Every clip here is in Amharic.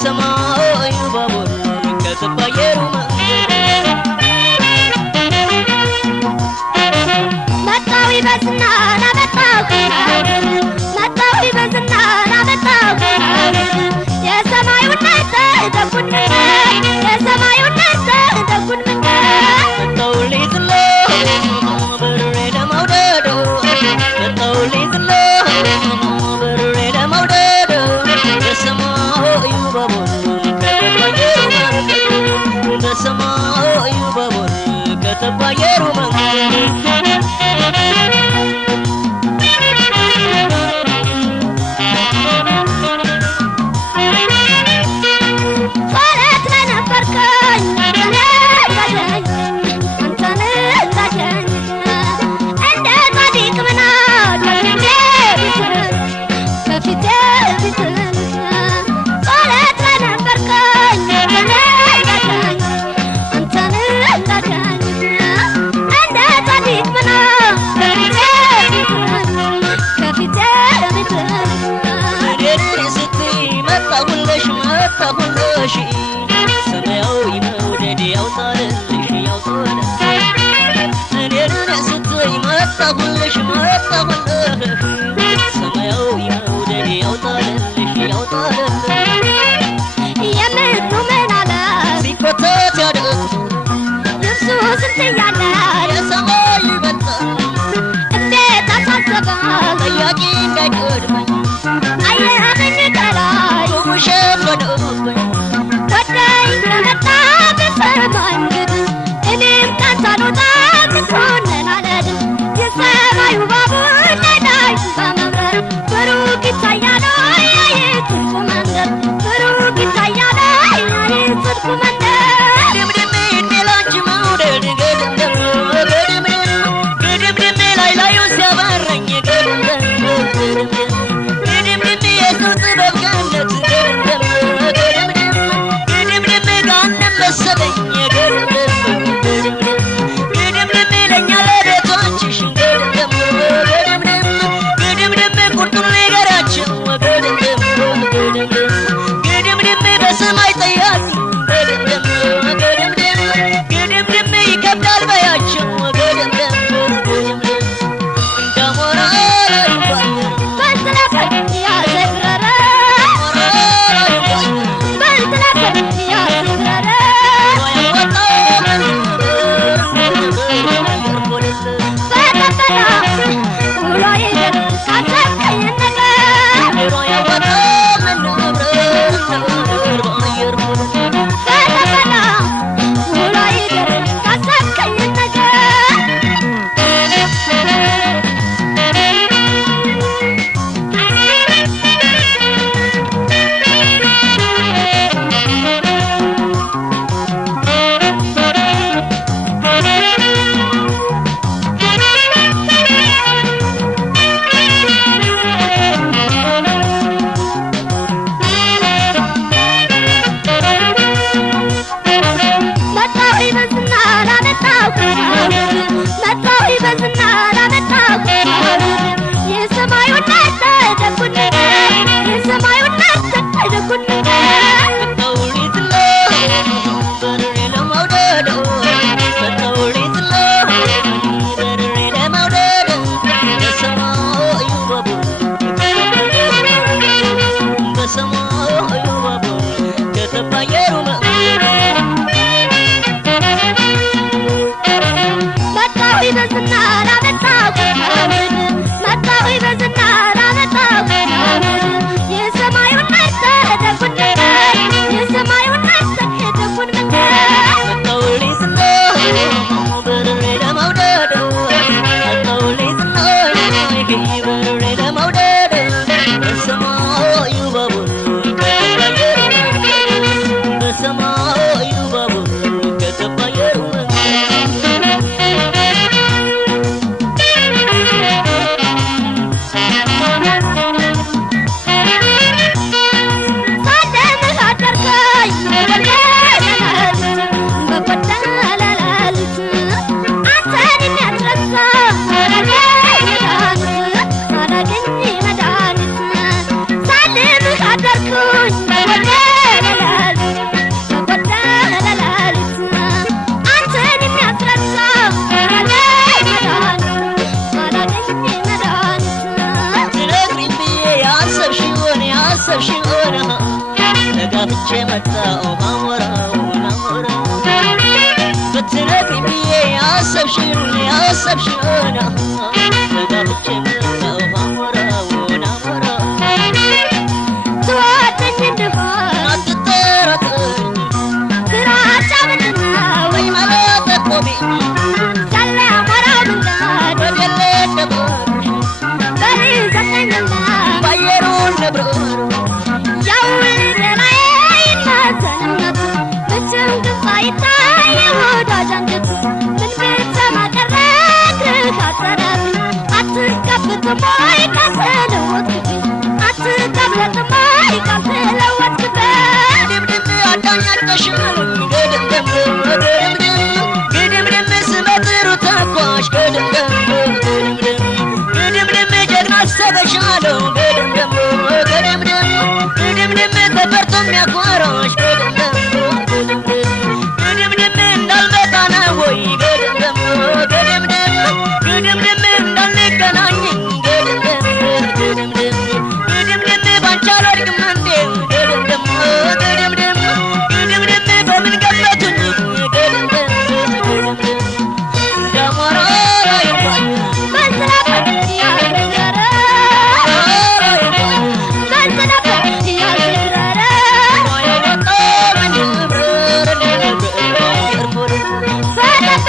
በሰማዩ ባቡር ከተባየሩ መጣው ይበዝና ናመጣው መጣው ይበዝና ናመጣው የሰማዩ ነጥ ተኩን የሰማዩ ነጥ ተኩን መጣው ሊዝሎ በርሬ ለመውደዶ መጣው ሊዝሎ በርሬ ለመውደዶ በሰማዩ ባቡር በሰማዩ ባቡር ከተባየሩ ሰማያዊ መውደድ ያውጣልሽ ያውጣልሽ እኔን ስትይ መጣሁልሽ መጣሁልሽ ሰማያዊ መውደድ ያውጣልሽ ያውጣልሽ የምቱ ምን አለ ሲኮተት ያደግ ልብሱ ስንት ያለ የሰማይ ይበልጣል እንዴት አሳሰባል ጠያቂ እንዳይቀድመኝ አየኸኝ ከላይ ውሸት ሆነብኝ ወዳኝ ከመጣ በሰማንግድ እኔም ካንታልወጣ ብትሆነን አለድ የሰማዩ ባቡር ነዳይ በመብረር በሩቅ ይታያል ያየጽድቁ መንደር በሩቅ ይታያል ያየጽድቁ መንደር ድምድሜ ላንቺ መውደድ ገድምድም ግድምድሜ ላይ ላዩ ሲያባረኝ ገድምድም ግድምድሜ የሰው ጥበብ ገነት ገድምድም መሰለኝ ግድምድም ለኛ ለቤቶችሽ ግድምድም ቁርጡን ንገራቸው ግድምድም በሰማይ ጠያቂ ግድምድም ይከብዳል በያቸው እንዳሞራ ይባል በዛ ያሰብሽውን ተጋፍቼ መጣሁ ባሞራው ባሞራው ብትነግሪኝ ብዬ ያሰብሽውን ተጋፍቼ መጣሁ ባሞራው ባሞራው ትወደኝ እንደሆን አትጠራጠሪ ፍራቻ ምንድነው ወይ ማለት ጠቆሚኝ ያለ አሞራው መንገድ ወደሌ ደበርሽ በሪ ዘጠኝና ባየሩ ነብረሩ ያውልላዬ ይመዘንነቱ ምችም ግፋ ይታይ ወዳጅ አንጀቱ ምን ብትሰማ ቀረህ አትሰረብኝ አትቀብጥም ወይ ካልተለወጥክብኝ አትቀብለጥም ወይ ካልተለወጥክብኝ ግድምድም አዳኛጨሽሉኝ ግድምድም ስመጥሩ ተኳሽ ግድምድም ጀግና ሰበሻለው ግድምድም ተፈርቶ የሚያኮራሽ ግድምድም እንዳልመጣ ነው ወይ ግድምድም እንዳንገናኝ ግድምድም ባንቺ አልወድቅም እንዴ ግድምድም በምን ገመቱኝ ግድምድም ደሞራ ይባል በዝናበት ያልዘረ በዝናበት ያልዘረ ፈተፈታ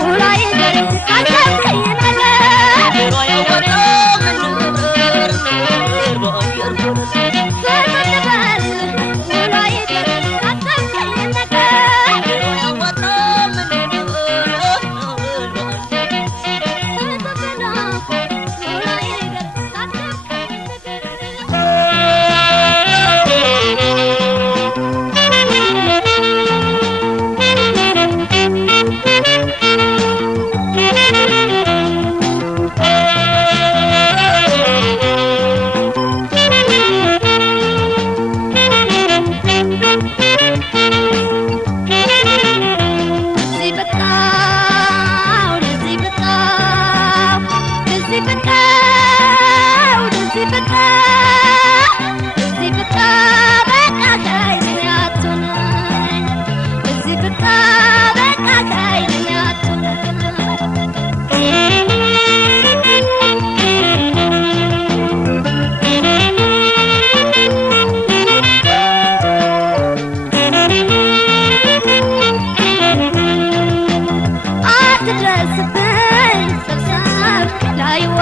ውላይ ዘር ካልሰብከኝ ነገር ፈተፈታ ውላይ ዘር ካልሰብከኝ አትድረስብኝ ሰብሰብ ላይዋ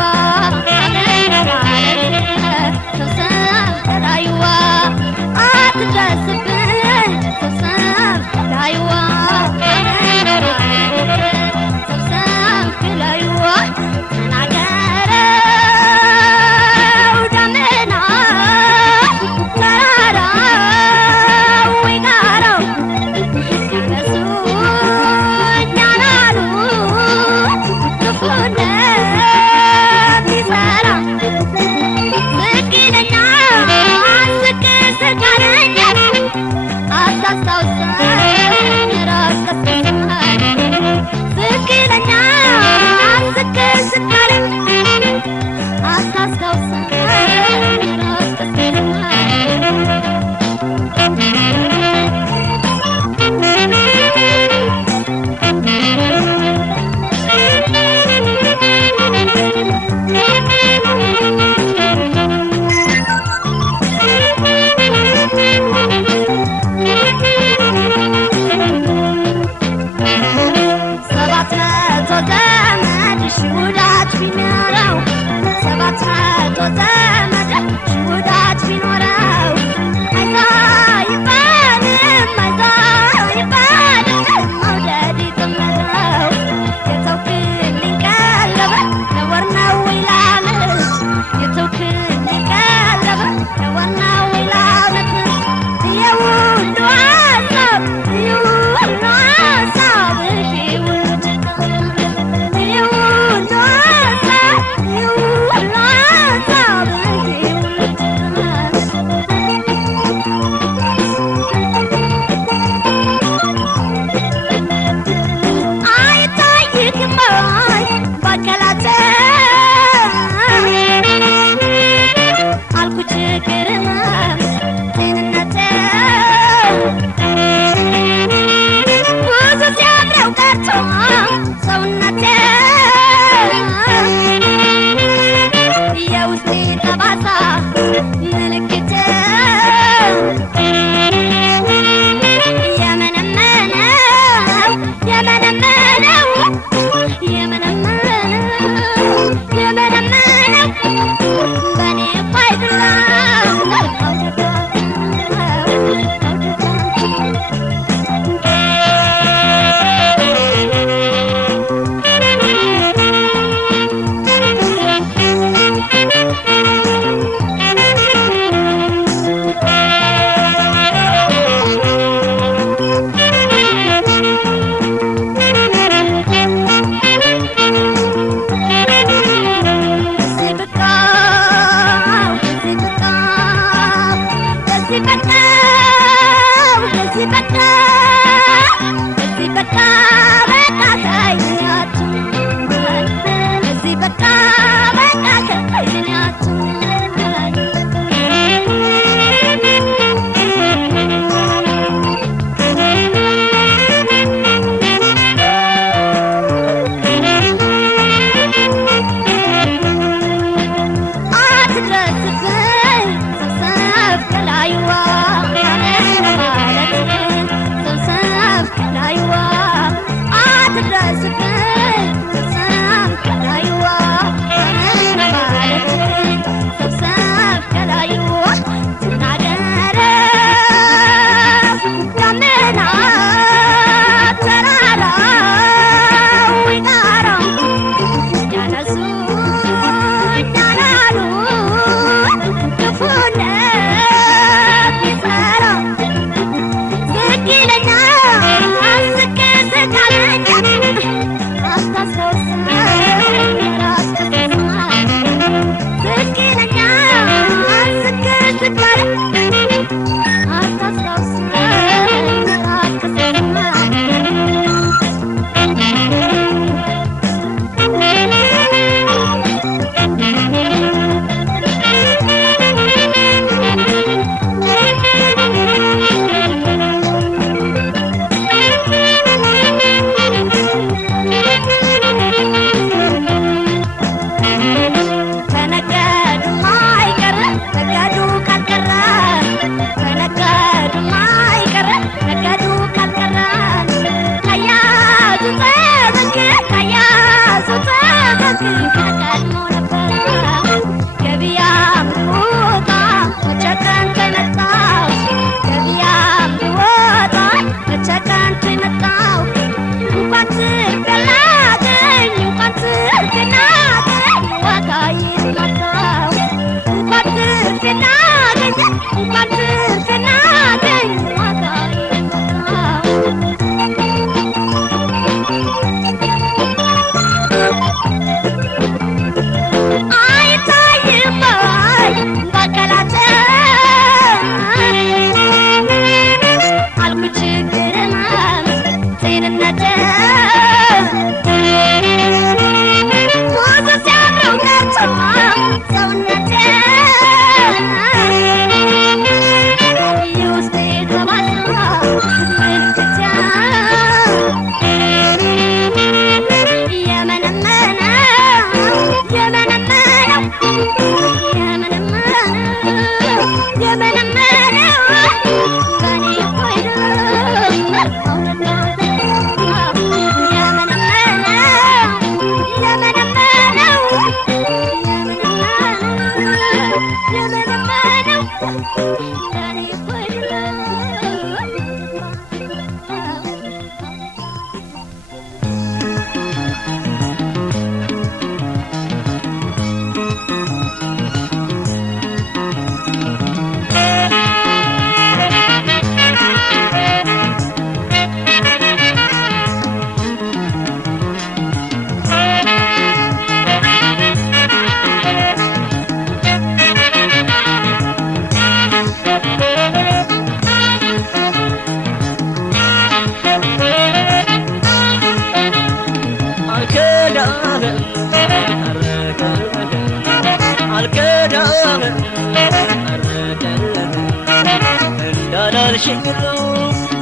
እንዳላልሽግሩ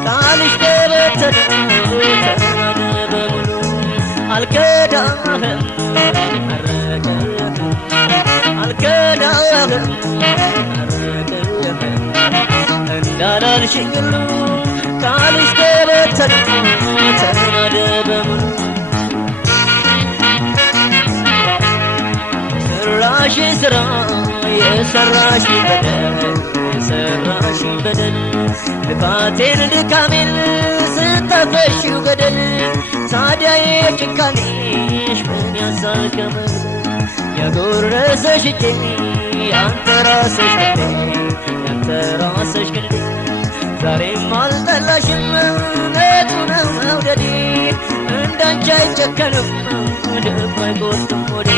ቃልሽ ተበተነ በሙሉ አልከዳህም አልከዳህም እንዳላልሽግሩ ቃልሽ ተበተነ በሙሉ ሰራሽ ስራ የሰራሽ በደል ልፋቴን ድካሜን ስተፈሽው ገደል ታዲያ የጭካኔሽ ምን ያሳልከመል ያጎረሰሽ እጄ ያንተ ራስሽ ግንዴ ዛሬም አልጠላሽም እውነቱ ነው መውደዴ እንዳንቺ አይጨከንም ልብ አይቆርጥም ወዴ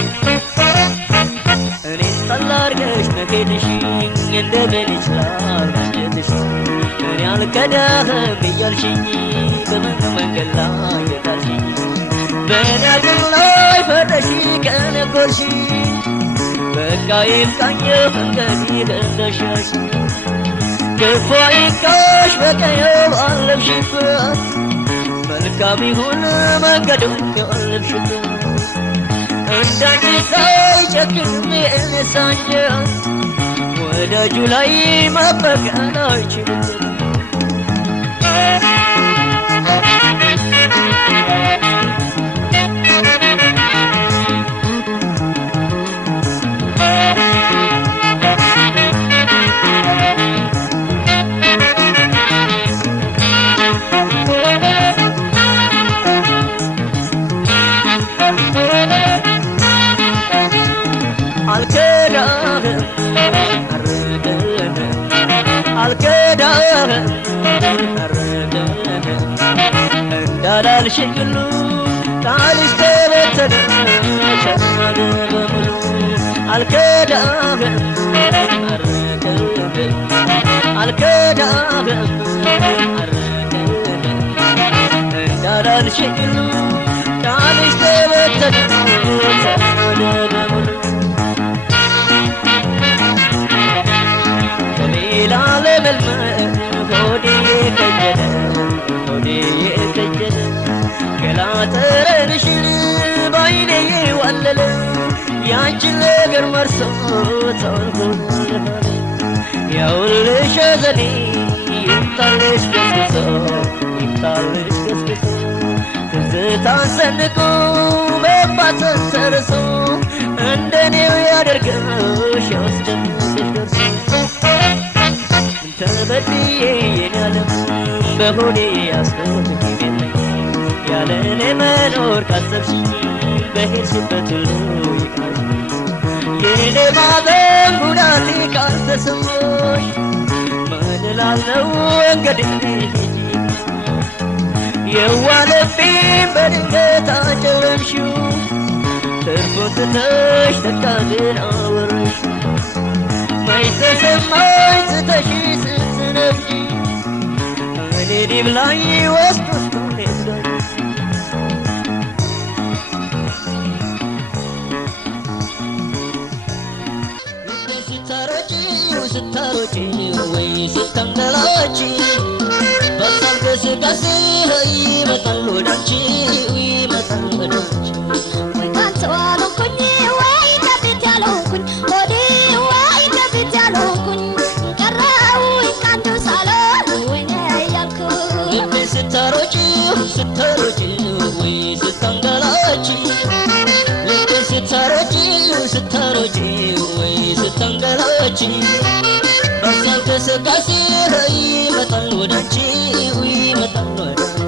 እኔን ጠላ አድርገሽ መሄድሽ እንደምን ይችላል አንጀትሽ እኔ አልከዳህም እያልሽኝ በምን መንገድ ላይ የጣልሽኝ በእኔ አቅም ላይ ፈረሽ ከነጎርሽ በቃ ይብቃኝ እንግዲህ እንደሻሽ ክፉ አይንካሽ በቀየው አለብሽበት መልካም ይሁን መንገዱ ያለብሽበት እንዳንቺ ሳይጨክን የነሳንጀ ወዳጁ ላይ መበቀል አይችልም አልከዳህም እንዳላልሽኝ ሁሉ ቃልሽ ተበተነ በሙሉ አልከዳህም አልከዳህም እንዳላልሽኝ ሁሉ ቃልሽ ተበተነ በሙሉ ላለመልመድ ሆዴ የከጀለ ገላ ጠረንሽን ባይኔ ዋለለ ያንቺን ነገር መርሶት አልኩኝ ያውልሽ ዘኔ ይምጣልሽ ገስግሶ ትዝታን ሰንቆ መባትን ሰርሶ እንደኔው ያደርገሽ ያስጨንቅሽ ደርሶ ተበድዬ የኔ ዓለም በሆዴ ያስቆጥኝ ቤለኝ ያለ እኔ መኖር ካሰብሽኝ በሄድሽበት ሁሉ ይቅናሽ የኔ ማዘን ጉዳቴ ካልተሰማሽ ምን እላለሁ እንግዲህ የዋለብኝ በድንገት አጨለምሽው ትርፉን ትተሽ ተካዝን አወረሽው መች ተሰማኝ ትተሽ ስትነፍጂ እኔን ይብላኝ ወስድ ወስዱን ይዝጋኝ ስታሮጪ ወይ ስተንገላጪ በሳል ገስጋሴ ይመጣል ወዳንቺ ይመጣል ወዳንቺ ወይ ካንተ ዋልኩኝ ወይ ከፊት ያልኩኝ ወዴ ወይ ከፊት ያልኩኝ ቀረው ካንተ ሳሎን ወይኔ ያልኩኝ ስታሮጪ ወይ ስተንገላጪ ስታሮጪ ወይ ስተንገላጪ በሳል ገስጋሴ ይመጣል ወዳንቺ ይመጣል ወዳንቺ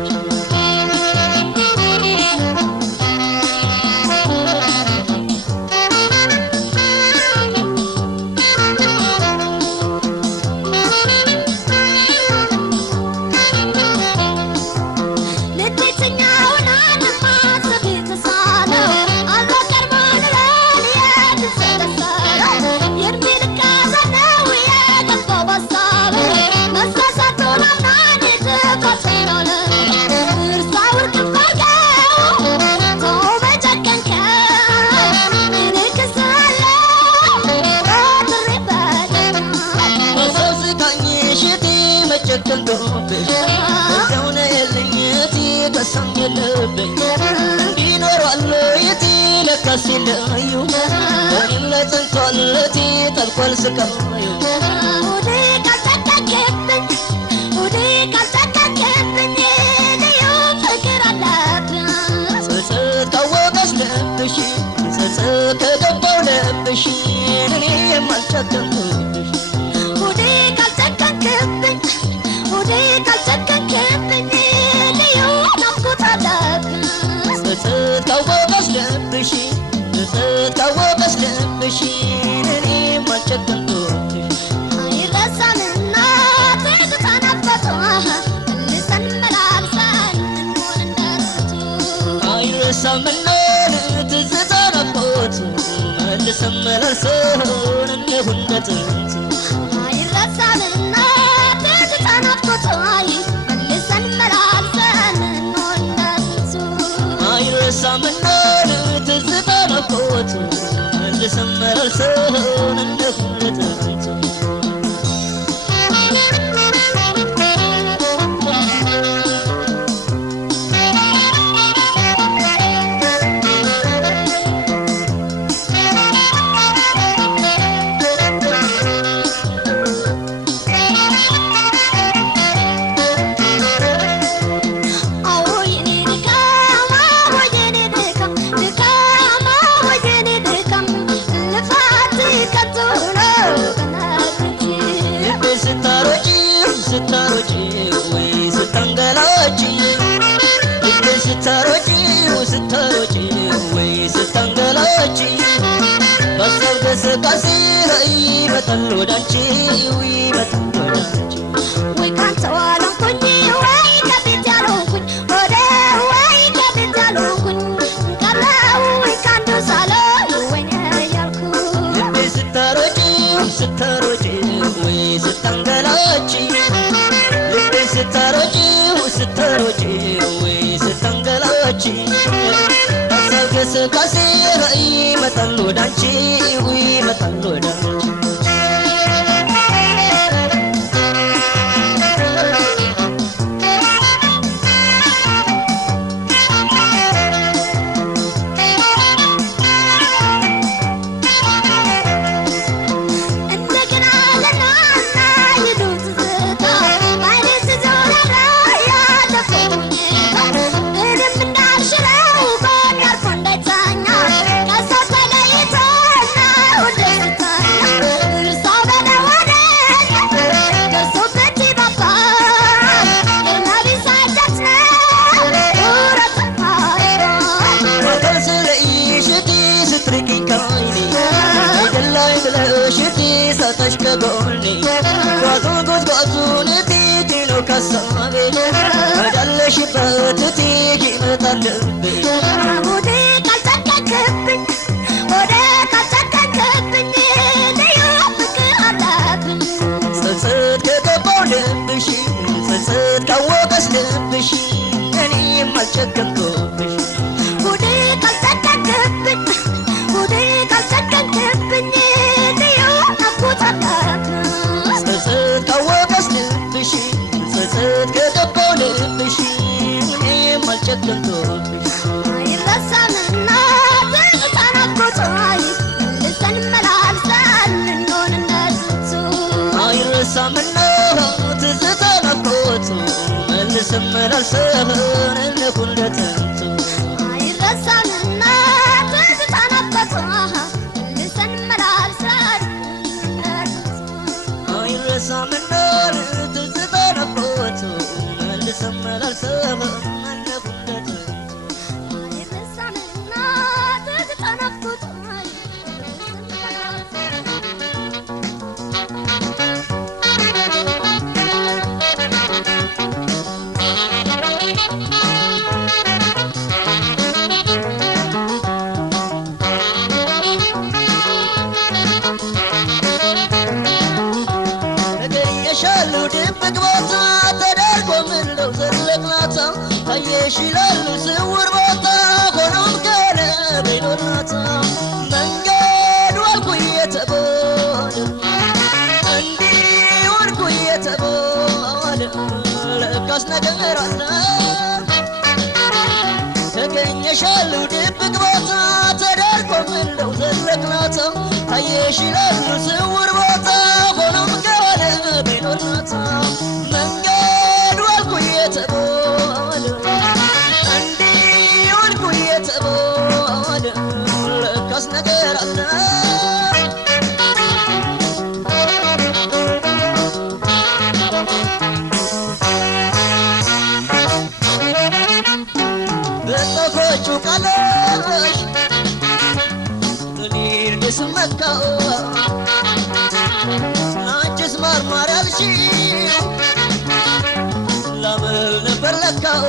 ሲለዩ ወይለ ጽንቷለቲ ተልቆል ስቃዩ ወዴ ካልተከከብኝ ልዩ ፍቅር አለብኝ ጸጸት ካወቀሽ ልብሽ ጸጸት ከገባው ልብሽ እኔ የማልጨክንብሽ ወዴ ካልተከከብኝ ልዩ ናፍቆት አለብኝ ጸጸት ካወቀሽ ልብሽ ካወቀሽ ልብሽ እኔ የማልጨክንብሽ አይረሳምና ትዝታ ናፍቆት መልሰን መላልሰን እንሆን እንደርሱ አይረሳምና ትዝታ ናፍቆት መልሰን መላልሰን እንሆን እንደርሱ አይረሳምና ትዝታ ናፍቆት መልሰን መላልሰን እንሆን እንደርሱ አይረሳምና ትዝታ ናፍቆት መልሰን መላልሰን እንሆን እንደርሱ ስታሮጪ ወይ ስተንገላጪ ስታሮጪ ወይ ስተንገላጪ በሳል ገስጋሴ ይመጣል ወዳንቺ ይመጣል ወዳንቺ ወይ ካንተ ዋልኩኝ ወይ ከፊት ያልኩኝ ወዴ ወይ ከፊት ያልኩኝ ቀረው ካንተ ሳሎን ወይኔ ያልኩኝ ስታሮጪ ወይ ስተንገላጪ ስታሮጪ ወይ ስተንገላጪ በሳል ገስጋሴ ይመጣል ወዳንቺ ይመጣል ወዳንቺ Did ላይ ብለሽቲ ሰተሽከጎኒ ጓዙን ትቲኖ ከሳቤ ወዳለሽበት ትቲኪ መጣልብ ወደ ካልተከከብኝ ወደ ካልተከከብኝ ልዩ ፍቅር አለብኝ ጸጸት ከገባው ልብሽ ጸጸት ካወቀስ ልብሽ እኔም አልጨከምኩብሽ ወደ ካልተከከብኝ ወደ ካልተከከብኝ ልዩ ናፍቆት አለብኝ ጸጸት ካወቀስ ልብሽ ጸጸት ከገባው ልብሽ እኔም አልጨከምኩብሽ አይረሳምና ትዝታ ናፍቆቷይ ልሰን መላልሰን እንሆን እንደስሱ አይረሳምና ትዝታ ናፍቆቱ መልሰን መላልሰን እንሁን እንደጥንቱ አይረሳምና ትዝታ ናፍቆቷ ልሰን መላልሰን እንደስሱ አይረሳምና ትዝታ ናፍቆቱ መልሰን መላልሰን እንሁን እንደጥንቱ አይረሳምና ትዝታ ናፍቆቷ ልሰን መላልሰን ተገኘሻሉ ድብቅ ቦታ ተደርጎ ምንለው ዘለቅናታ ታየሽ ይላሉ ስውር ቦታ ሆኖም ከሆነ በይኖርናታ መንገድ ዋልኩ እየተባለ እንዲህ ዋልኩ እየተባለ ለካስ ነገር አለ ተገኘሻሉ ድብቅ ቦታ ተደርጎ ምንለው ዘለቅናታ ታየሽ ይላሉ ስውር ቦታ ሆኖም ከሆነ በይኖርናታ መንገድ ዋልኩ እየተባለ እንዲህ ዋልኩ እየተባለ ለካስ ነገር አለ በጠፎቹ ቃሎች እኔን ስመካው አንቺስ ማርማር ያልሽው ላምል ነበር ለካው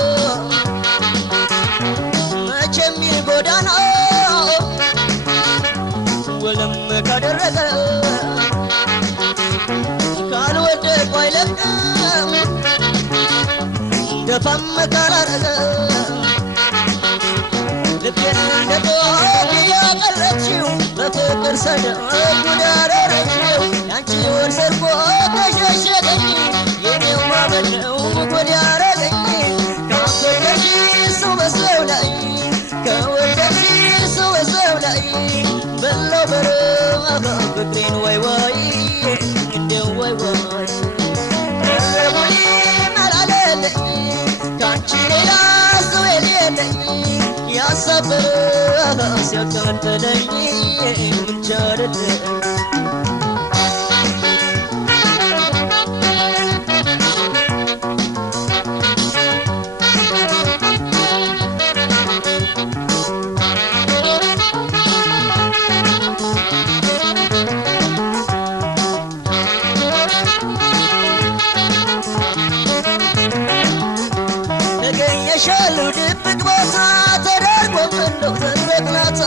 መቼም ጎዳና ወለም ካደረገ ካልወደድኩ አይለቅም ገፋም ካላረገ ልቤን እንደ ጦር ያቀለጥሽው በፍቅር ሰደፍ ጉዳረረሽው ያንቺ ወር ሰርቆ ተሸሸገኝ የኔው ማመን ነው ጉድ ያረገኝ ካፈቀርሽ ሰው በሰው ላይ ከወደድሽ ሰው በሰው ላይ በለው በረሃ ፍቅሬን ወይ ወይ እንደው ወይ ወይ ረቡኒ መላለለኝ ካንቺ ሌላ ሰው የሌለኝ ያሳበረ ሲያቃጥለኝ ምን ቻለልኝ ተገኘሻሉ ድብቅ ቦታ ተደርጎ ምነው ዘለቅናታ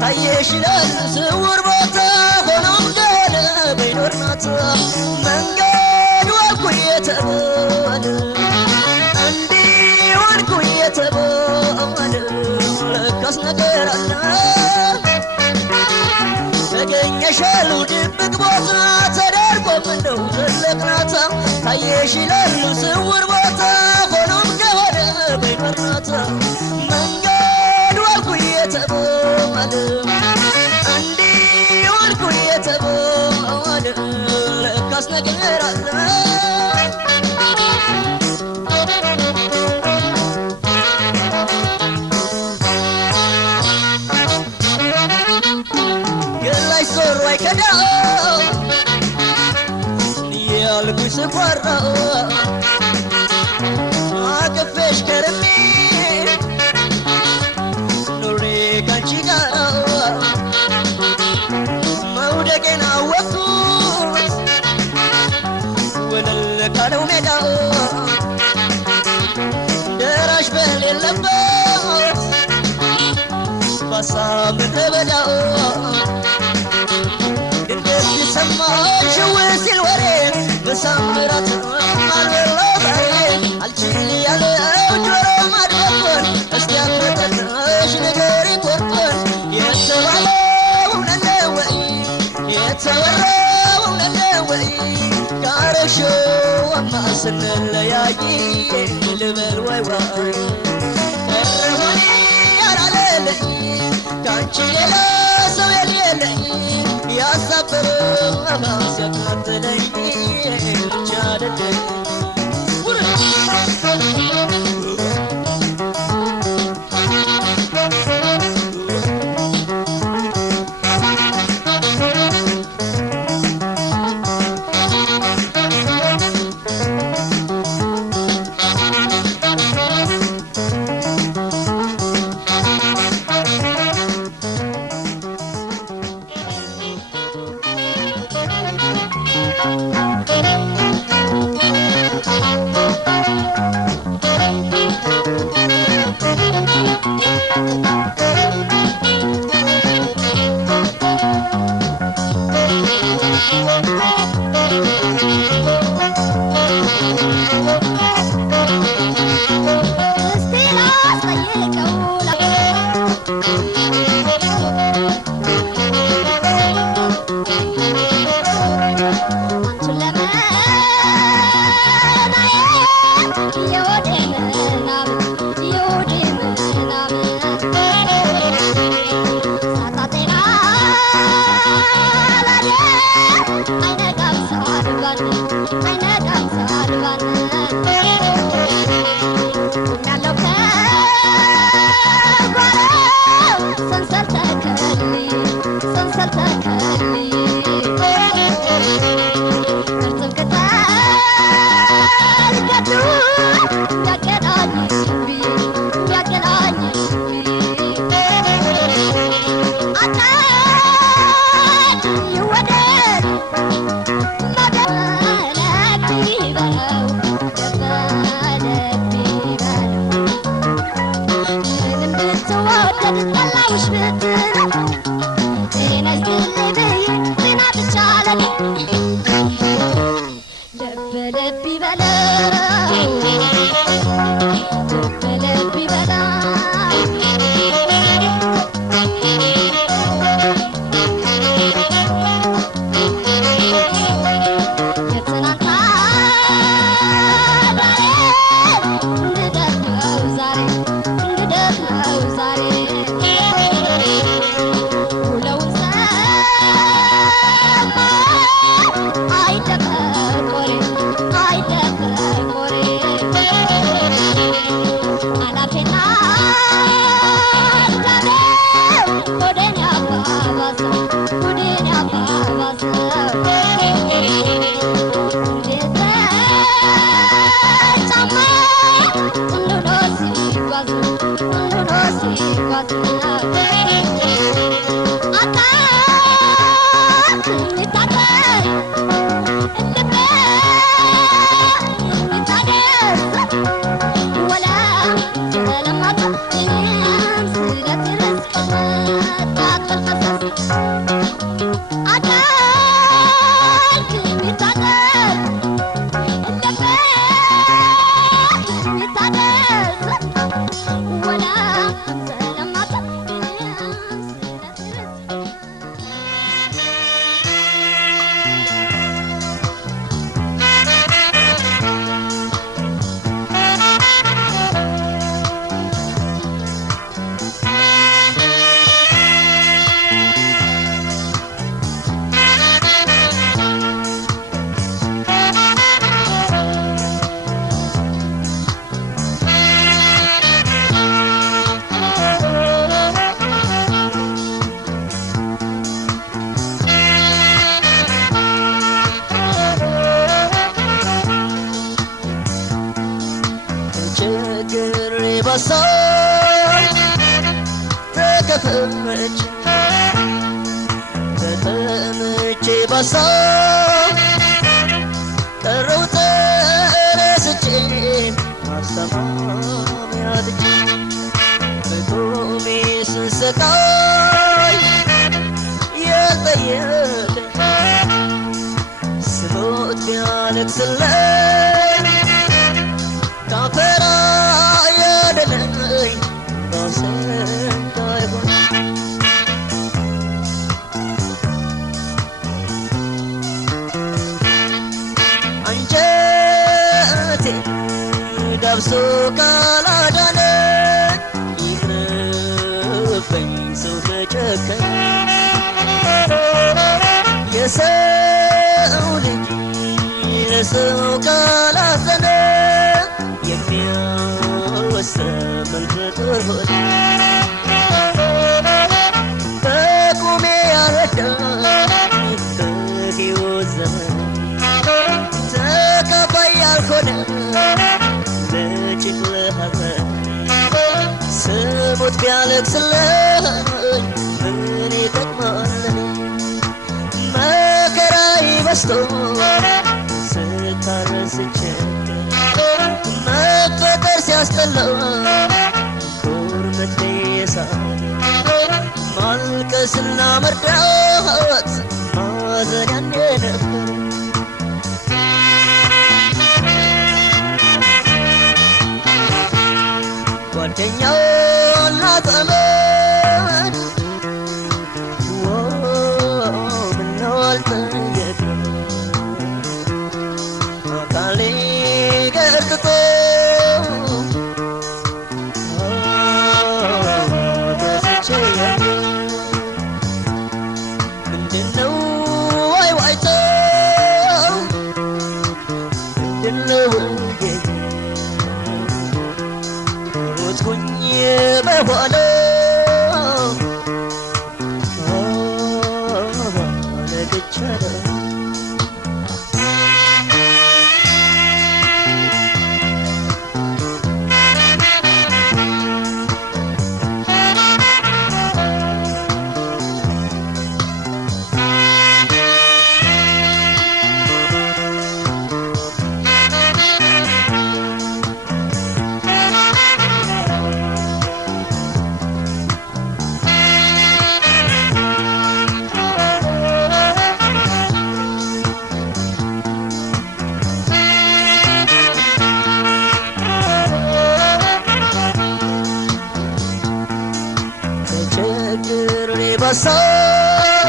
ታየሽ ይላል ስውር ቦታ ሆኖም እንደሆነ በይኖርናታ መንገድ ዋልኩ እየተባለ እንዲህ ዋልኩ እየተባለ ለካስ ነገር አለ ተገኘሻሉ ድብቅ ቦታ ተደርጎ ምነው ዘለቅናታ ታየሽ ይላል ስውር ቦታ ሆኖም እንደሆነ በይኖርናታ መንገድ ዋልኩ እየተባለ እንዲህ ዋልኩ እየተባለ ለካስ ነገር አለ ገላሽ ዞሮ አይከዳው ያልኩሽ ስፈራው አቅፌሽ ከርሜ ኑሬ ካንቺ ጋር መውደቄን ምድረ በዳው ድንገት ሲሰማሽ ውሲል ወሬ በሳምራት አልበላው ዛሬ አልችል ያለው ጆሮ ማድመጡን እስቲ አፈጠጥሽ ንገሪ ቆርጦን የተባለው ነው ወይ የተወራው ነው ወይ ካረሽው ማስንለያይ ልበል ወይ ወይ እረሆኔ ያላለለኝ ካንቺ ሌላ ሰው የሌለኝ ያሳበረው ሲያቃጥለኝ ብቻ አይደለኝ ተከፈች ተጠምቼ ባሳው ቀረው ተረስቼ ማስተማሚያ አጥቼ በቁሜ ስሰቃይ ስለኝ ካፈራ ያደለኝ ባሰንታ ይሆን አንጀቴ ዳብሶ ካላዳነ ይቅርብኝ ሰው ተጨከነ የሰው ልጅ ለሰው ካላዘነ የሚያወሰምን ፍጡር ሆነ በቁሜ ያልረዳኝ በሕይወት ዘመን ተቀባይ ያልሆነ ለጭንቅ ለሐዘን ስሙት ቢያለቅስልኝ ምን ይጠቅማል መከራዬ በዝቶ ስታረስቼ መፈጠር ሲያስጠላው ኩርመቴ የሳት ማልቀስና መርዳት ማዘን ያኔ ነበር ጓደኛውና ዘመድ ምነው አልጠየቅም አካሌ ገርጥቶ ገዝቼ ምንድነው ዋይዋይታው ምንድነው ሆኜ በኋላ ነግቻለሁ ችግሬ ባሳብ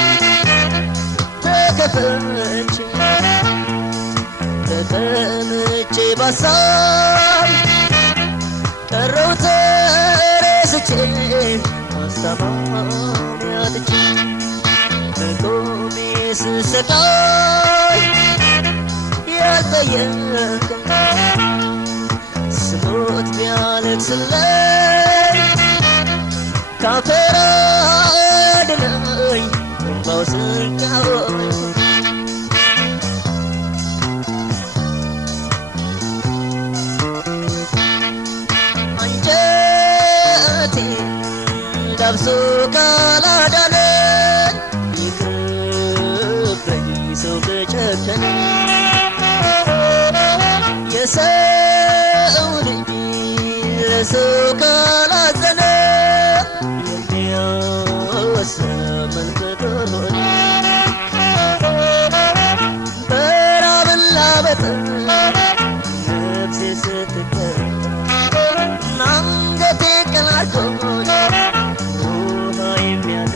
ተከፍቼ ተቀምጬ ባሳብ ቀረሁ ተረስቼ ማስተማመኛ አጥቼ በቆሜ ስሰቃይ ያልጠየቀኝ ስሞት ቢያለቅስልኝ ካፈራ ያድነኝ እንባው ስንቃወኝ አንጀቴ ዳብሶ ካላዳነኝ ይቅርብኝ ሰው ከጨከነ የሰው ልጅ ለሰው ካላዘነ የሚያወሰምን ፍጡር ሆነ በራብና በጥም ነፍሴ ስትቀጣ አንገቴ ቀላልቶ ውሃ የሚያጠጣ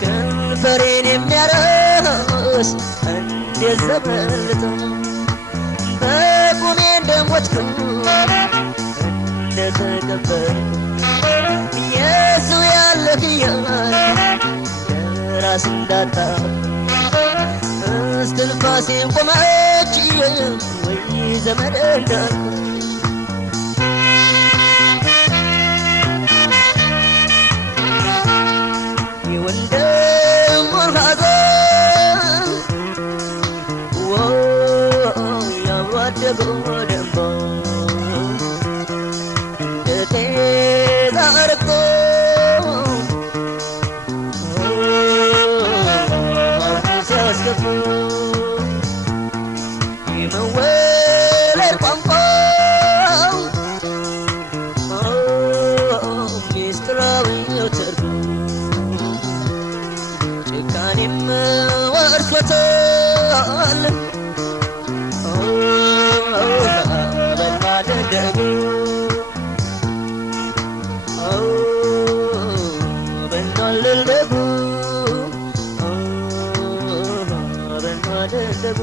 ከንፈሬን የሚያረስ እንዴት ዘበልቶ በቁሜ እንደሞትኩ እንደተቀበርኩ የሰው ያለህ እያለ ራስ እንዳጣ እስትንፋሴን ቆመች ወይ ዘመድ እንዳልኩ የወንድሙን ሐዘን ያብሮ አደገው ደንባ እንደ ጤዛ ረግቶ ሲያስከፉ የመወለድ ቋንቋው ሚስጥራዊው ትርጉም ጭካኔም ወርሶታል ማደደጉ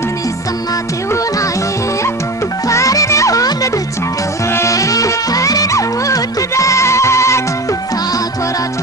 ምን ይሰማት ይሆን አይ ፈረደ ወለደች ፈረደ ወለደች ሳኮራች